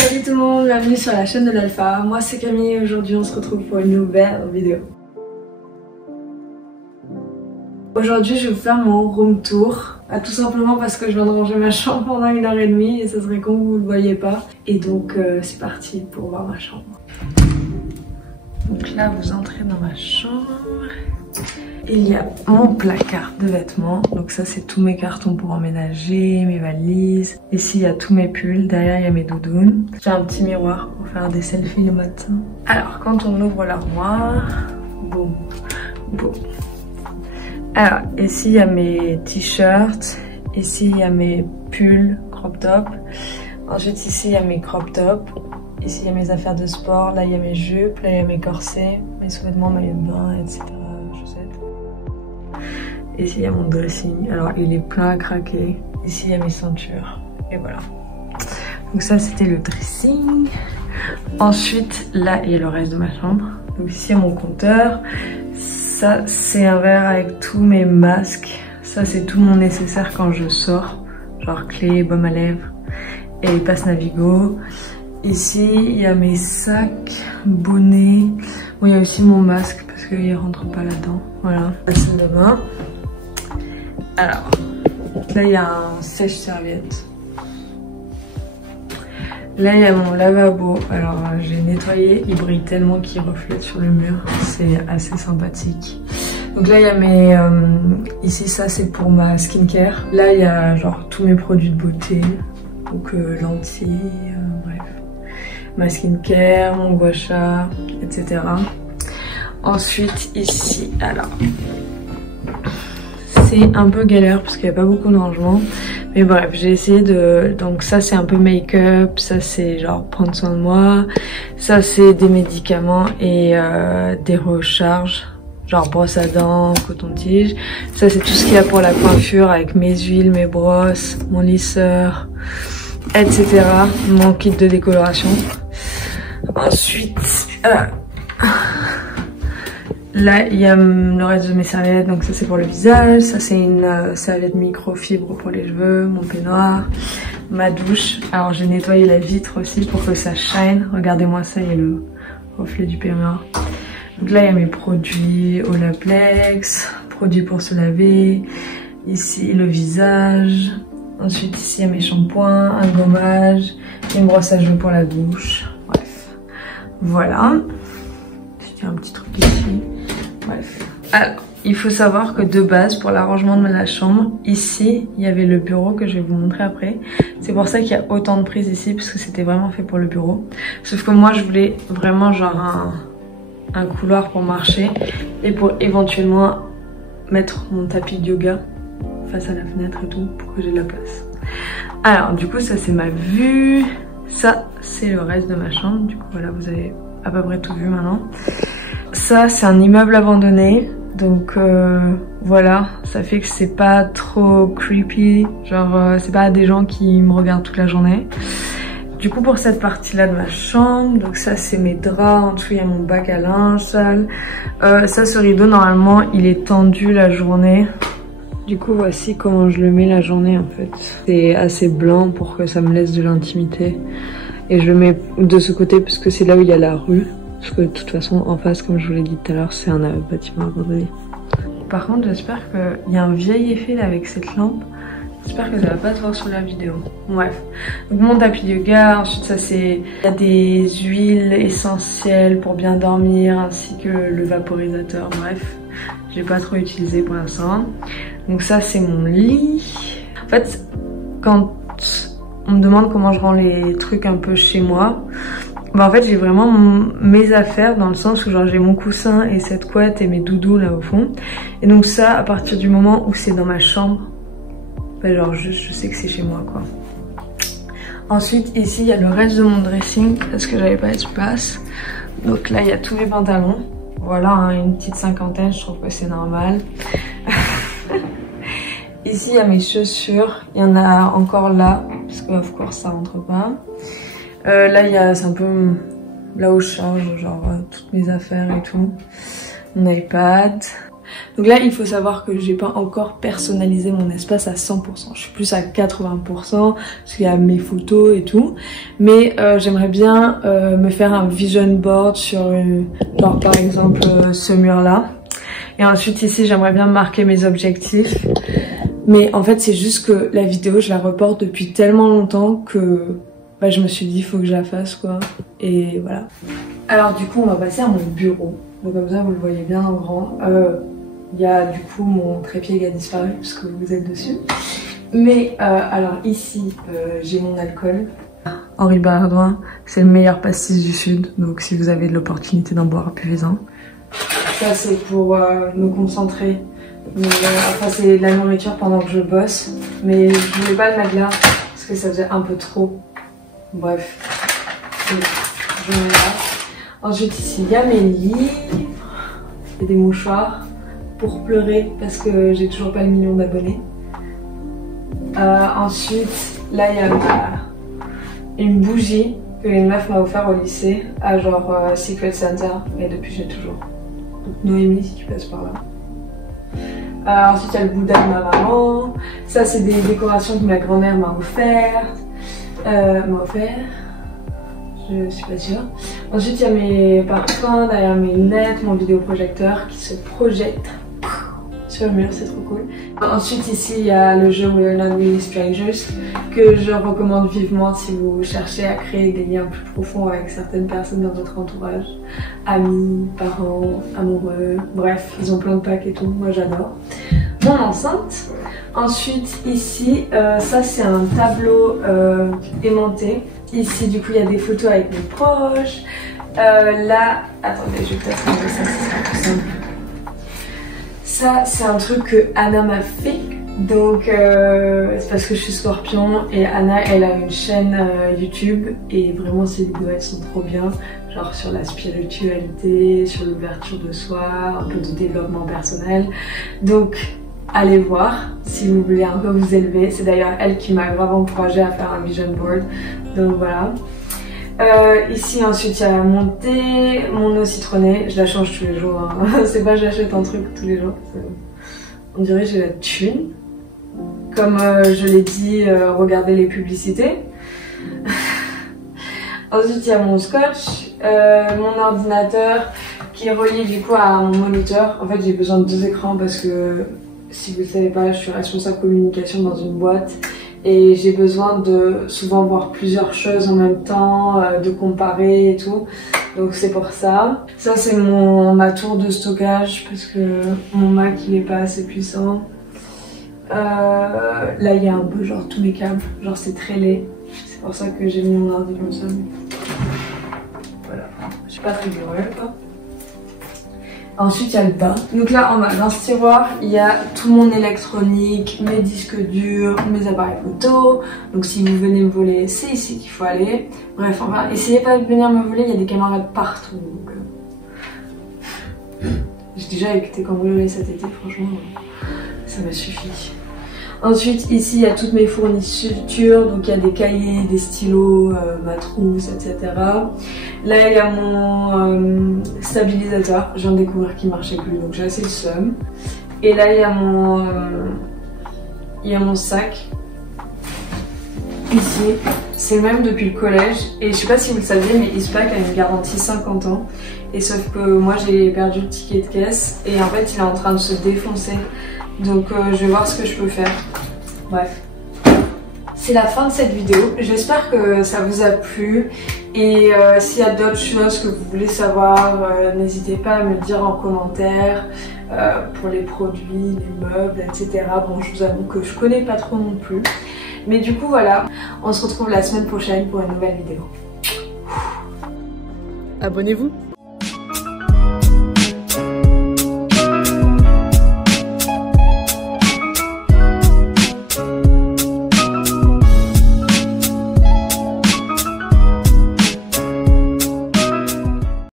Salut tout le monde, bienvenue sur la chaîne de l'Alpha. Moi c'est Camille et aujourd'hui on se retrouve pour une nouvelle vidéo. Aujourd'hui je vais vous faire mon room tour. Tout simplement parce que je viens de ranger ma chambre pendant 1h30 et ça serait con que vous ne le voyez pas. Et donc c'est parti pour voir ma chambre. Donc là vous entrez dans ma chambre. Il y a mon placard de vêtements, donc ça c'est tous mes cartons pour emménager, mes valises. Ici il y a tous mes pulls, derrière il y a mes doudounes. J'ai un petit miroir pour faire des selfies le matin. Alors quand on ouvre l'armoire, boum, boum. Alors ici il y a mes t-shirts, ici il y a mes pulls crop top. Ensuite ici il y a mes crop tops. Ici il y a mes affaires de sport, là il y a mes jupes, là il y a mes corsets, mes sous-vêtements, maillots de bain, etc. Ici il y a mon dressing, alors il est plein à craquer. Ici il y a mes ceintures, et voilà. Donc ça c'était le dressing. Ensuite là il y a le reste de ma chambre. Donc ici il y a mon compteur. Ça c'est un verre avec tous mes masques. Ça c'est tout mon nécessaire quand je sors. Genre clé, baume à lèvres et passe Navigo. Ici il y a mes sacs, bonnets. Bon il y a aussi mon masque parce qu'il rentre pas là-dedans. Voilà, la salle de bain. Alors, là il y a un sèche-serviette. Là il y a mon lavabo. Alors j'ai nettoyé, il brille tellement qu'il reflète sur le mur. C'est assez sympathique. Donc là il y a mes... ici ça c'est pour ma skincare. Là il y a genre tous mes produits de beauté. Donc lentilles, bref. Ma skincare, mon gua sha, etc. Ensuite ici, alors... c'est un peu galère parce qu'il n'y a pas beaucoup de rangement. Mais bref, j'ai essayé de... Donc ça c'est un peu make-up, ça c'est genre prendre soin de moi. Ça c'est des médicaments et des recharges. Genre brosse à dents, coton-tige. Ça c'est tout ce qu'il y a pour la coiffure avec mes huiles, mes brosses, mon lisseur, etc. Mon kit de décoloration. Ensuite... là, il y a le reste de mes serviettes, donc ça c'est pour le visage, ça c'est une serviette microfibre pour les cheveux, mon peignoir, ma douche. Alors j'ai nettoyé la vitre aussi pour que ça shine. Regardez-moi ça, il y a le reflet du peignoir. Donc là il y a mes produits Olaplex, produits pour se laver, ici le visage. Ensuite ici il y a mes shampoings, un gommage, une brosse à cheveux pour la douche. Bref, voilà. Il y a un petit truc ici. Bref. Alors, il faut savoir que de base, pour l'arrangement de la chambre, ici, il y avait le bureau que je vais vous montrer après. C'est pour ça qu'il y a autant de prises ici, parce que c'était vraiment fait pour le bureau. Sauf que moi, je voulais vraiment genre un couloir pour marcher et pour éventuellement mettre mon tapis de yoga face à la fenêtre et tout, pour que j'ai de la place. Alors, du coup, ça c'est ma vue. Ça, c'est le reste de ma chambre. Du coup, voilà, vous avez à peu près tout vu maintenant. Ça c'est un immeuble abandonné, donc voilà, ça fait que c'est pas trop creepy, genre c'est pas des gens qui me regardent toute la journée. Du coup pour cette partie là de ma chambre, donc ça c'est mes draps, en dessous il y a mon bac à linge sale. Ça ce rideau normalement il est tendu la journée. Du coup voici comment je le mets la journée en fait. C'est assez blanc pour que ça me laisse de l'intimité. Et je le mets de ce côté parce que c'est là où il y a la rue. Parce que de toute façon en face comme je vous l'ai dit tout à l'heure c'est un bâtiment abandonné. Par contre j'espère qu'il y a un vieil effet là avec cette lampe. J'espère que ça va pas se voir sur la vidéo. Bref. Donc mon tapis de yoga, ensuite ça c'est... Il y a des huiles essentielles pour bien dormir ainsi que le vaporisateur, bref. J'ai pas trop utilisé pour l'instant. Donc ça c'est mon lit. En fait quand on me demande comment je rends les trucs un peu chez moi, bah en fait j'ai vraiment mes affaires dans le sens où genre j'ai mon coussin et cette couette et mes doudous là au fond. Et donc ça à partir du moment où c'est dans ma chambre, bah genre je sais que c'est chez moi quoi. Ensuite ici il y a le reste de mon dressing parce que j'avais pas d'espace. Donc là il y a tous mes pantalons. Voilà hein, une petite cinquantaine, je trouve que c'est normal. Ici il y a mes chaussures, il y en a encore là parce que of course ça rentre pas. Là il y a, c'est un peu là où je change genre toutes mes affaires et tout. Mon iPad. Donc là il faut savoir que j'ai pas encore personnalisé mon espace à 100%, je suis plus à 80% parce qu'il y a mes photos et tout, mais j'aimerais bien me faire un vision board sur genre par exemple ce mur là, et ensuite ici j'aimerais bien marquer mes objectifs, mais en fait c'est juste que la vidéo je la reporte depuis tellement longtemps que bah, je me suis dit faut que je la fasse quoi, et voilà. Alors du coup on va passer à mon bureau, donc comme ça vous le voyez bien en grand. Il y a du coup mon trépied qui a disparu parce que vous êtes dessus. Mais alors ici j'ai mon alcool. Henri Bardouin, c'est le meilleur pastis du sud, donc si vous avez de l'opportunité d'en boire, buvez-en. Ça c'est pour me concentrer. Enfin c'est de la nourriture pendant que je bosse, mais je voulais pas le mettre là parce que ça faisait un peu trop. Bref, donc, je mets là. Ensuite ici il y a mes livres, il y a des mouchoirs pour pleurer parce que j'ai toujours pas le million d'abonnés. Ensuite là il y a une bougie que une meuf m'a offert au lycée à genre Secret Santa, et depuis j'ai toujours. Donc Noémie si tu passes par là. Ensuite il y a le Bouddha de ma maman. Ça c'est des décorations que ma grand-mère m'a offert. Je suis pas sûre. Ensuite il y a mes parfums, derrière mes lunettes, mon vidéoprojecteur qui se projette sur le mur, c'est trop cool. Ensuite ici il y a le jeu We're Not Really Strangers que je recommande vivement si vous cherchez à créer des liens plus profonds avec certaines personnes dans votre entourage. Amis, parents, amoureux, bref, ils ont plein de packs et tout, moi j'adore. Mon enceinte. Ensuite ici, ça c'est un tableau aimanté. Ici du coup il y a des photos avec mes proches. Là, attendez je vais peut-être enlever ça, ce sera plus simple. Ça c'est un truc que Anna m'a fait. Donc c'est parce que je suis Scorpion et Anna elle a une chaîne YouTube et vraiment ses vidéos elles sont trop bien, genre sur la spiritualité, sur l'ouverture de soi, un peu de développement personnel. Donc allez voir si vous voulez un peu vous élever. C'est d'ailleurs elle qui m'a grave encouragée à faire un vision board. Donc voilà. Ici ensuite il y a mon thé, mon eau citronnée. Je la change tous les jours. Hein. C'est pas j'achète un truc tous les jours. On dirait que j'ai la thune. Comme je l'ai dit, regardez les publicités. Ensuite il y a mon scotch, mon ordinateur qui est relié du coup à mon moniteur. En fait j'ai besoin de 2 écrans parce que si vous ne savez pas, je suis responsable communication dans une boîte et j'ai besoin de souvent voir plusieurs choses en même temps, de comparer et tout. Donc c'est pour ça. Ça c'est ma tour de stockage parce que mon Mac il est pas assez puissant. Là il y a un peu genre tous mes câbles, genre c'est très laid. C'est pour ça que j'ai mis mon ordi comme ça. Voilà, je suis pas très rigolote quoi. Ensuite il y a le bas. Donc là en bas dans ce tiroir il y a tout mon électronique, mes disques durs, mes appareils photo. Donc si vous venez me voler c'est ici qu'il faut aller. Bref on va essayer pas de venir me voler, il y a des caméras partout. Donc, j'ai déjà été cambriolée cet été, franchement ça me suffit. Ensuite ici il y a toutes mes fournitures, donc il y a des cahiers, des stylos, ma trousse, etc. Là il y a mon stabilisateur, je viens de découvrir qu'il marchait plus donc j'ai assez le seum. Et là il y a mon sac. Ici, c'est le même depuis le collège et je sais pas si vous le saviez mais Eastpak a une garantie 50 ans et sauf que moi j'ai perdu le ticket de caisse et en fait il est en train de se défoncer. Donc je vais voir ce que je peux faire. Bref. C'est la fin de cette vidéo. J'espère que ça vous a plu. Et s'il y a d'autres choses que vous voulez savoir, n'hésitez pas à me le dire en commentaire. Pour les produits, les meubles, etc. Bon, je vous avoue que je connais pas trop non plus. Mais du coup, voilà. On se retrouve la semaine prochaine pour une nouvelle vidéo. Abonnez-vous.